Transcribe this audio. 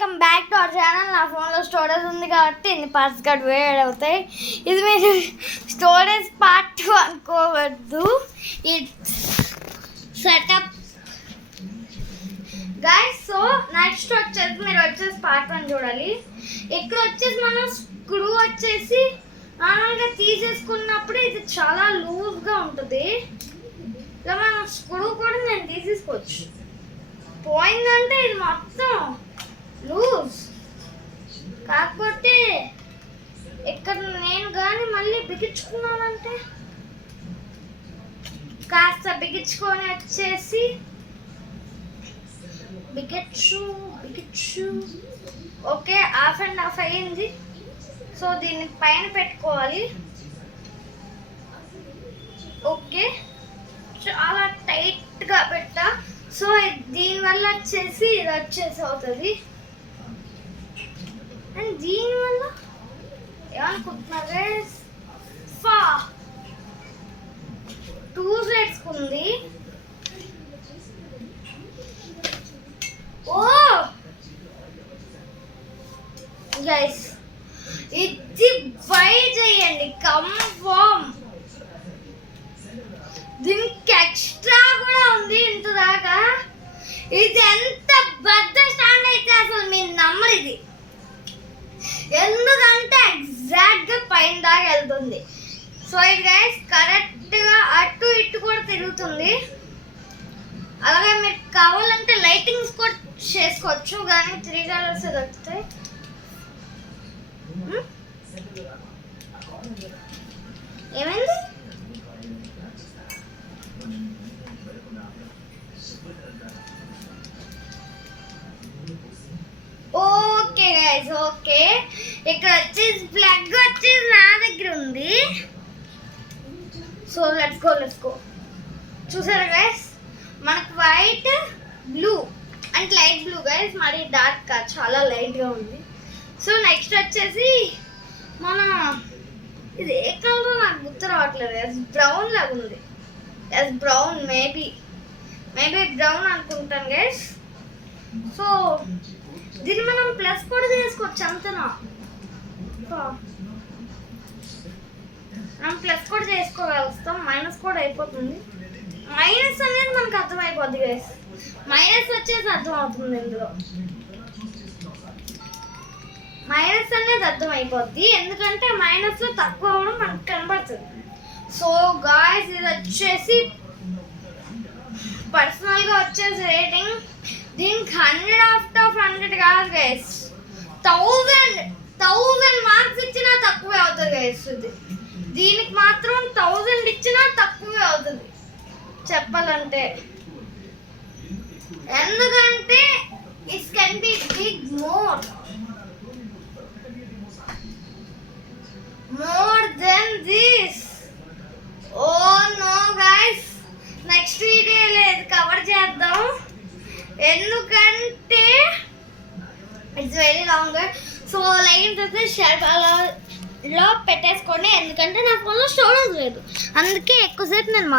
Welcome back to our channel. నా ఫోన్లో storage ఉంది కాబట్టి ఇన్ని పార్ట్స్ గట్ వేడ్ అవుతాయి. ఇది మీరు స్టోరేజ్ పార్ట్ 2 అనుకోవద్దు. It's setup guys. So next వచ్చేసి మీరు వచ్చేసి పార్ట్ 1 చూడాలి. ఇక్కడ వచ్చేసి మనం స్క్రూ వచ్చేసి నార్మల్గా తీసేసుకున్నప్పుడు ఇది చాలా లూజ్గా ఉంటుంది. ఇలా మనం స్క్రూ కూడా నేను తీసేసుకోవచ్చు. పోయిందంటే ఇది మొత్తం లూజ్. కాకపోతే ఇక్కడ నేను కానీ మళ్ళీ బిగించుకున్నానంటే కాస్త బిగించుకొని వచ్చేసి బిగించు ఓకే. హాఫ్ అండ్ హాఫ్ అయ్యింది. సో దీన్ని పైన పెట్టుకోవాలి. ఓకే, చాలా టైట్గా పెట్టా. సో దీనివల్ల వచ్చేసి ఇది వచ్చేసి అవుతుంది. అండ్ దీనివల్ల ఏమనుకుంటున్నారే, 2 సైడ్స్ ఉంది. ఓ గైస్, ఇది బై చేయండి కన్ఫర్మ్. దీనికి ఎక్స్ట్రా కూడా ఉంది ఇంత దాకా. ఇది ఎంత పెద్ద స్టాండ్ అయితే అసలు మీరు నమ్మరు. ఇది ఎందుకంటే ఎగ్జాక్ట్గా పైన దాకా వెళ్తుంది. సో ఇది గైస్ కరెక్ట్గా అటు ఇటు కూడా తిరుగుతుంది. అలాగే మీకు కావాలంటే లైటింగ్స్ కూడా చేసుకోవచ్చు, కానీ 3 కలర్స్ దొరుకుతాయి. ఏమైంది? Okay guys, okay. ఇక్కడ వచ్చేసి ప్లగ్ వచ్చేసి నా దగ్గర ఉంది. So let's go. చూసారా గైస్, మనకు వైట్ బ్లూ అంటే లైట్ బ్లూ గైస్, మరి డార్క్ కాదు, చాలా లైట్గా ఉంది. సో నెక్స్ట్ వచ్చేసి మన ఇది ఏ కలర్ నాకు గుర్తు రావట్లేదు. బ్రౌన్ లాగా ఉంది. బ్రౌన్, మేబీ బ్రౌన్ అనుకుంటాను గైస్. సో దీన్ని మనం ప్లస్ కూడా చేసుకోవచ్చు. అంతేనా? మనం ప్లస్ కూడా చేసుకోగలుగుతాం, మైనస్ కూడా అయిపోతుంది. మైనస్ అనేది మనకు అర్థమైపోద్ది గైస్. మైనస్ వచ్చేసి అర్థం అవుతుంది. ఇందులో మైనస్ అనేది అర్థమైపోద్ది, ఎందుకంటే మైనస్లో తక్కువ అవడం మనకు కనబడుతుంది. సో గాయ్స్, ఇది వచ్చేసి పర్సనల్గా వచ్చేసి రేటింగ్ దీనికి 100/100 కాదు గైస్. 1000 మార్క్స్ ఇచ్చినా తక్కువే అవుతుంది గైస్. దీనికి మాత్రం 1000 ఇచ్చినా తక్కువే అవుతుంది చెప్పాలంటే. ఎందుకంటే it can be big more than this. Oh no guys, next వీడియోలో ఇది కవర్ చేద్దాం, ఎందుకంటే it's very long. So line అయితే షెల్ఫ్లో పెట్టేసుకోండి, ఎందుకంటే నా ఫోన్లో స్టోరేజ్ లేదు, అందుకే ఎక్కువసేపు నేను